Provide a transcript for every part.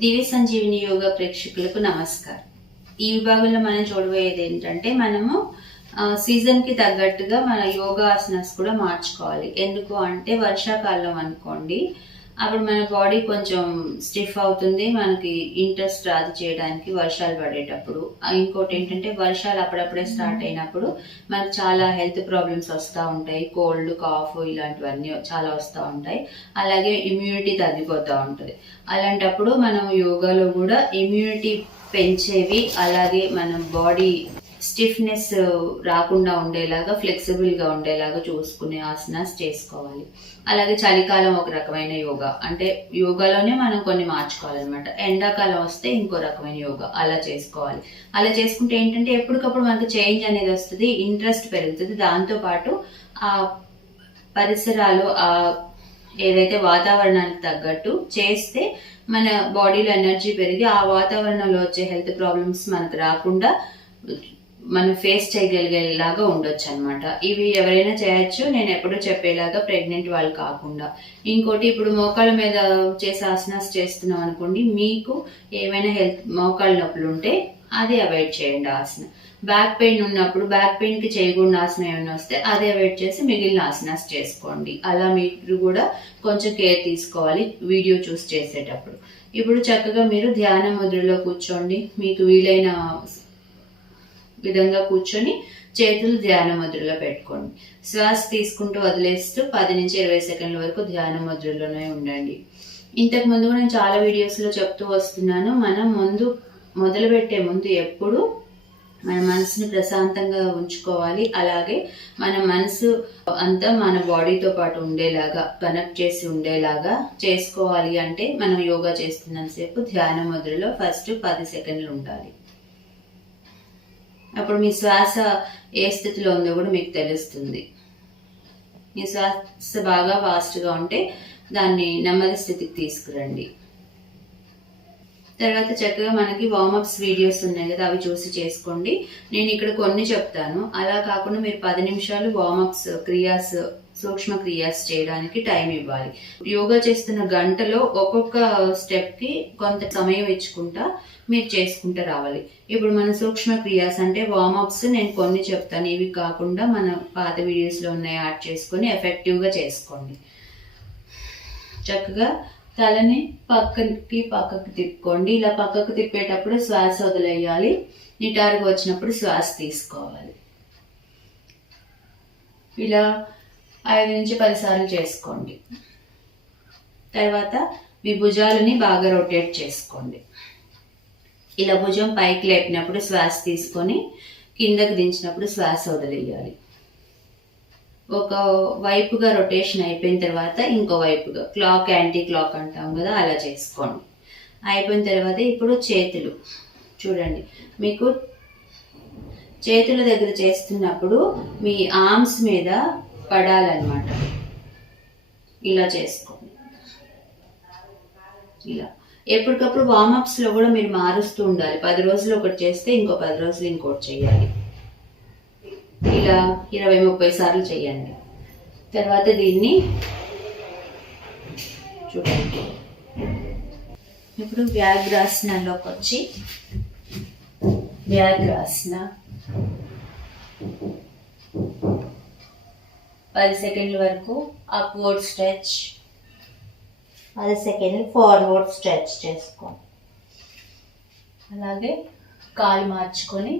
దివ్య సంజీవిని యోగా ప్రేక్షకులకు నమస్కారం. ఈ విభాగంలో మనం చూడబోయేది ఏంటంటే మనము సీజన్ కి తగ్గట్టుగా మన యోగా ఆసనాస్ కూడా మార్చుకోవాలి. ఎందుకు అంటే వర్షాకాలం అనుకోండి, అప్పుడు మన బాడీ కొంచెం స్టిఫ్ అవుతుంది, మనకి ఇంట్రెస్ట్ రాదు చేయడానికి వర్షాలు పడేటప్పుడు. ఇంకోటి ఏంటంటే వర్షాలు అప్పుడప్పుడే స్టార్ట్ అయినప్పుడు మనకు చాలా హెల్త్ ప్రాబ్లమ్స్ వస్తూ ఉంటాయి, కోల్డ్ కాఫ్ ఇలాంటివన్నీ చాలా వస్తూ ఉంటాయి. అలాగే ఇమ్యూనిటీ తగ్గిపోతూ ఉంటుంది. అలాంటప్పుడు మనం యోగాలో కూడా ఇమ్యూనిటీ పెంచేవి, అలాగే మన బాడీ స్టిఫ్నెస్ రాకుండా ఉండేలాగా ఫ్లెక్సిబుల్గా ఉండేలాగా చూసుకునే ఆసనాస్ చేసుకోవాలి. అలాగే చలికాలం ఒక రకమైన యోగా, అంటే యోగాలోనే మనం కొన్ని మార్చుకోవాలన్నమాట. ఎండాకాలం వస్తే ఇంకో రకమైన యోగా అలా చేసుకోవాలి. అలా చేసుకుంటే ఏంటంటే ఎప్పటికప్పుడు మనకు చేంజ్ అనేది వస్తుంది, ఇంట్రెస్ట్ పెరుగుతుంది. దాంతోపాటు ఆ పరిసరాలు ఏదైతే వాతావరణానికి తగ్గట్టు చేస్తే మన బాడీలో ఎనర్జీ పెరిగి ఆ వాతావరణంలో వచ్చే హెల్త్ ప్రాబ్లమ్స్ మనకు రాకుండా మనం ఫేస్ చేయగలిగేలాగా ఉండొచ్చు అనమాట. ఇవి ఎవరైనా చేయొచ్చు, నేను ఎప్పుడూ చెప్పేలాగా ప్రెగ్నెంట్ వాళ్ళు కాకుండా. ఇంకోటి, ఇప్పుడు మోకాళ్ళ మీద చేసే ఆసనాస్ చేస్తున్నాం అనుకోండి, మీకు ఏమైనా మోకాళ్ళ నొప్పులు ఉంటే అది అవాయిడ్ చేయండి ఆసనం. బ్యాక్ పెయిన్ ఉన్నప్పుడు బ్యాక్ పెయిన్ కి చేయకూడని ఆసనం ఏమైనా వస్తే అదే అవాయిడ్ చేసి మిగిలిన ఆసనాస్ చేసుకోండి. అలా మీరు కూడా కొంచెం కేర్ తీసుకోవాలి వీడియో చూసి చేసేటప్పుడు. ఇప్పుడు చక్కగా మీరు ధ్యాన ముద్రలో కూర్చోండి. మీకు వీలైన విధంగా కూర్చొని చేతులు ధ్యాన ముద్రలో పెట్టుకోండి. శ్వాస తీసుకుంటూ వదిలేస్తూ 10 నుంచి 20 సెకండ్ల వరకు ధ్యాన ముద్రలోనే ఉండండి. ఇంతకు ముందు నేను చాలా వీడియోస్ లో చెప్తూ వస్తున్నాను, మనం మొదలు పెట్టే ముందు ఎప్పుడు మన మనసుని ప్రశాంతంగా ఉంచుకోవాలి. అలాగే మన మనసు అంతా మన బాడీతో పాటు ఉండేలాగా కనెక్ట్ చేసి ఉండేలాగా చేసుకోవాలి. అంటే మనం యోగా చేస్తున్నంతసేపు ధ్యాన ముద్రలో ఫస్ట్ 10 సెకండ్లు ఉండాలి. అప్పుడు మీ శ్వాస ఏ స్థితిలో ఉందో కూడా మీకు తెలుస్తుంది. మీ శ్వాస బాగా ఫాస్ట్గా ఉంటే దాన్ని నెమ్మది స్థితికి తీసుకురండి. తర్వాత చక్కగా మనకి వార్మప్స్ వీడియోస్ ఉన్నాయి కదా, అవి చూసి చేసుకోండి. నేను ఇక్కడ కొన్ని చెప్తాను, అలా కాకుండా మీరు 10 నిమిషాలు వార్మప్స్ క్రియాస్, సూక్ష్మ క్రియాస్ చేయడానికి టైం ఇవ్వాలి. యోగా చేస్తున్న గంటలో ఒక్కొక్క స్టెప్ కి కొంత సమయం ఇచ్చుకుంటా మీరు చేసుకుంటూ రావాలి. ఇప్పుడు మన సూక్ష్మ క్రియాస్ అంటే వార్మప్స్ నేను కొన్ని చెప్తాను, ఇవి కాకుండా మన పాత వీడియోస్ లో ఉన్నాయి యాడ్ చేసుకొని ఎఫెక్టివ్ గా చేసుకోండి. చక్కగా తలని పక్కకి తిప్పుకోండి. ఇలా పక్కకు తిప్పేటప్పుడు శ్వాస వదిలేయాలి, నిటారుగా వచ్చినప్పుడు శ్వాస తీసుకోవాలి. ఇలా 5 నుంచి 10 సార్లు చేసుకోండి. తర్వాత మీ భుజాలని బాగా రొటేట్ చేసుకోండి. ఇలా భుజం పైకి లేపినప్పుడు శ్వాస తీసుకొని కిందకి దించినప్పుడు శ్వాస వదిలేయాలి. ఒక వైపుగా రొటేషన్ అయిపోయిన తర్వాత ఇంకో వైపుగా క్లాక్ యాంటీ క్లాక్ అంటాం కదా, అలా చేసుకోండి. అయిపోయిన తర్వాత ఇప్పుడు చేతులు చూడండి, మీకు చేతుల దగ్గర చేస్తున్నప్పుడు మీ ఆర్మ్స్ మీద పడాలన్నమాట. ఇలా చేసుకోండి. ఇలా ఎప్పటికప్పుడు వార్మప్స్ లో కూడా మీరు మారుస్తూ ఉండాలి. 10 రోజులు ఒకటి చేస్తే ఇంకో 10 రోజులు ఇంకోటి చేయాలి. ఇలా 20-30 సార్లు చేయండి. తర్వాత దీన్ని చూడండి. ఇప్పుడు వ్యాఘ్రాసనంలోకి వచ్చి వ్యాఘ్రాసన 10 సెకండ్ల వరకు అప్వర్డ్ స్ట్రెచ్, 10 సెకండ్లు ఫార్వర్డ్ స్ట్రెచ్ చేసుకోండి. అలాగే కాలు మార్చుకొని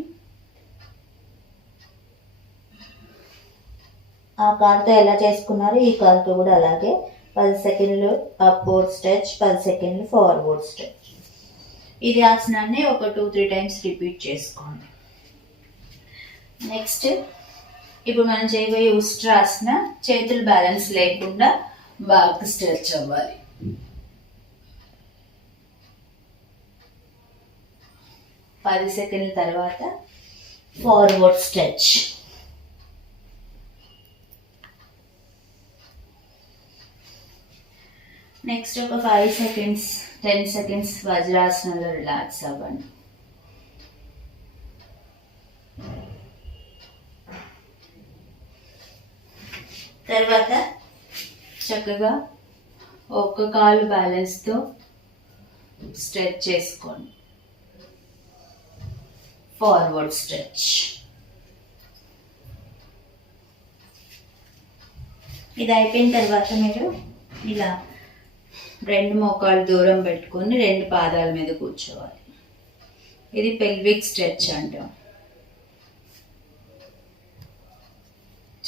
ఆ కాలుతో ఎలా చేసుకున్నారో ఈ కాలుతో కూడా అలాగే 10 సెకండ్లు అప్వర్డ్ స్ట్రెచ్, 10 సెకండ్లు ఫార్వర్డ్ స్ట్రెచ్. ఇది ఆసనాన్ని ఒక 2-3 టైమ్స్ రిపీట్ చేసుకోండి. నెక్స్ట్ ఇప్పుడు మనం చేయబోయే ఉష్ట్రాసన, చేతులు బ్యాలెన్స్ లేకుండా బాగా స్ట్రెచ్ అవ్వాలి. పది సెకండ్ల తర్వాత ఫార్వర్డ్ స్ట్రెచ్. నెక్స్ట్ ఒక 5 సెకండ్స్ 10 సెకండ్స్ వజ్రాసనంలో రిలాక్స్ అవ్వండి. తర్వాత చక్కగా ఒక్క కాలు బ్యాలెన్స్తో స్ట్రెచ్ చేసుకోండి. Forward stretch. ఇది అయిపోయిన తర్వాత మీరు ఇలా 2 మోకాళ్ళు దూరం పెట్టుకొని 2 పాదాల మీద కూర్చోవాలి. ఇది పెల్విక్ స్ట్రెచ్ అంటాం.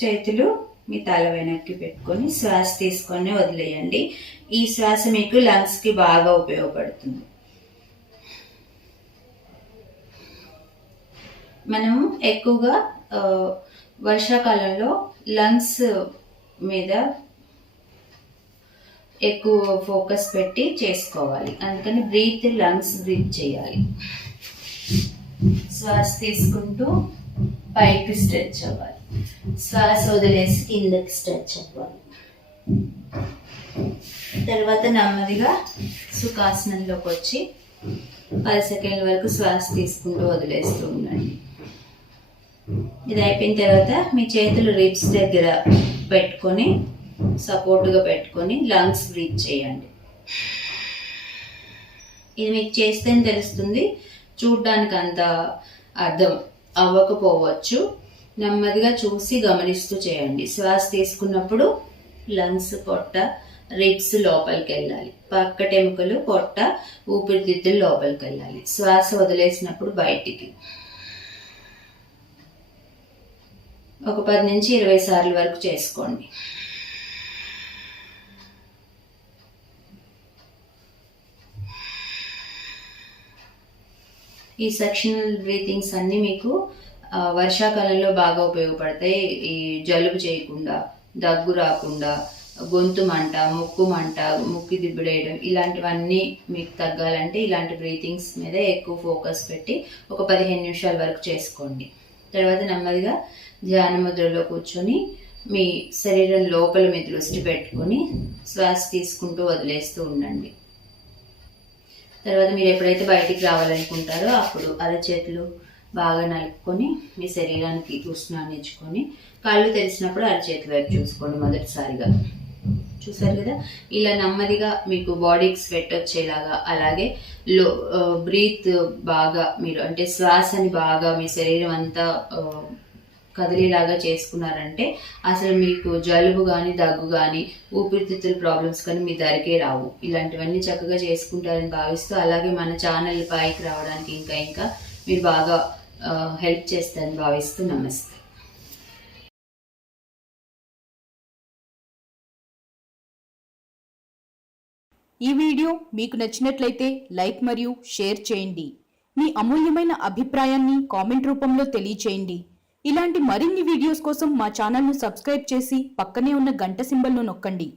చేతులు మీ తల వెనక్కి పెట్టుకొని శ్వాస తీసుకొని వదిలేయండి. ఈ శ్వాస మీకు లంగ్స్కి బాగా ఉపయోగపడుతుంది. మనము ఎక్కువగా వర్షాకాలంలో లంగ్స్ మీద ఎక్కువ ఫోకస్ పెట్టి చేసుకోవాలి. అందుకని లంగ్స్ బ్రీత్ చేయాలి. శ్వాస తీసుకుంటూ పైకి స్ట్రెచ్ అవ్వాలి. శ్వాస వదిలేసి కిందకి స్ట్రెచ్ అవ్వాలి. తర్వాత నెమ్మదిగా సుఖాసనంలోకి వచ్చి 10 సెకండ్ల వరకు శ్వాస తీసుకుంటూ వదిలేస్తూ ఉండండి. ఇది అయిపోయిన తర్వాత మీ చేతులు రిబ్స్ దగ్గర పెట్టుకొని సపోర్ట్గా పెట్టుకొని లంగ్స్ బ్రీత్ చేయండి. ఇది మీకు చేస్తేనే తెలుస్తుంది, చూడ్డానికి అంత అర్థం అవ్వకపోవచ్చు. నెమ్మదిగా చూసి గమనిస్తూ చేయండి. శ్వాస తీసుకున్నప్పుడు లంగ్స్, పొట్ట, రిబ్స్ లోపలికి వెళ్ళాలి. పక్కటెముకలు, పొట్ట, ఊపిరితిత్తులు లోపలికి వెళ్ళాలి. శ్వాస వదిలేసినప్పుడు బయటికి. ఒక 10 నుంచి 20 సార్లు వరకు చేసుకోండి. ఈ సెక్షనల్ బ్రీతింగ్స్ అన్నీ మీకు వర్షాకాలంలో బాగా ఉపయోగపడతాయి. ఈ జలుబు చేయకుండా, దగ్గు రాకుండా, గొంతు మంట, ముక్కు మంట, ముక్కు దిబ్బడేయడం ఇలాంటివన్నీ మీకు తగ్గాలంటే ఇలాంటి బ్రీతింగ్స్ మీద ఎక్కువ ఫోకస్ పెట్టి ఒక 15 నిమిషాల వరకు చేసుకోండి. తర్వాత నెమ్మదిగా ధ్యాన ముద్రలో కూర్చొని మీ శరీరం లోపల మీ దృష్టి పెట్టుకొని శ్వాస తీసుకుంటూ వదిలేస్తూ ఉండండి. తర్వాత మీరు ఎప్పుడైతే బయటికి రావాలనుకుంటారో అప్పుడు అరచేతులు బాగా నలుపుకొని మీ శరీరానికి ఉష్ణాన్ని ఇచ్చుకొని కాళ్ళు తెరిచినప్పుడు అరచేతుల వైపు చూసుకోండి. మొదటిసారిగా చూసారు కదా, ఇలా నెమ్మదిగా మీకు బాడీకి స్వెట్ వచ్చేలాగా, అలాగే బ్రీత్ బాగా మీరు అంటే శ్వాసని బాగా మీ శరీరం అంతా కదిలేలాగా చేసుకున్నారంటే అసలు మీకు జలుబు కానీ, దగ్గు కానీ, ఊపిరితిత్తుల ప్రాబ్లమ్స్ కానీ మీ దరికే రావు. ఇలాంటివన్నీ చక్కగా చేసుకుంటారని భావిస్తూ, అలాగే మన ఛానల్ పైకి రావడానికి ఇంకా మీరు బాగా హెల్ప్ చేస్తారని భావిస్తూ నమస్తే. ఈ వీడియో మీకు నచ్చినట్లయితే లైక్ మరియు షేర్ చేయండి. మీ అమూల్యమైన అభిప్రాయాన్ని కామెంట్ రూపంలో తెలియచేయండి. ఇలాంటి మరిన్ని వీడియోస్ కోసం మా ఛానల్ను సబ్స్క్రైబ్ చేసి పక్కనే ఉన్న గంట సింబల్ను నొక్కండి.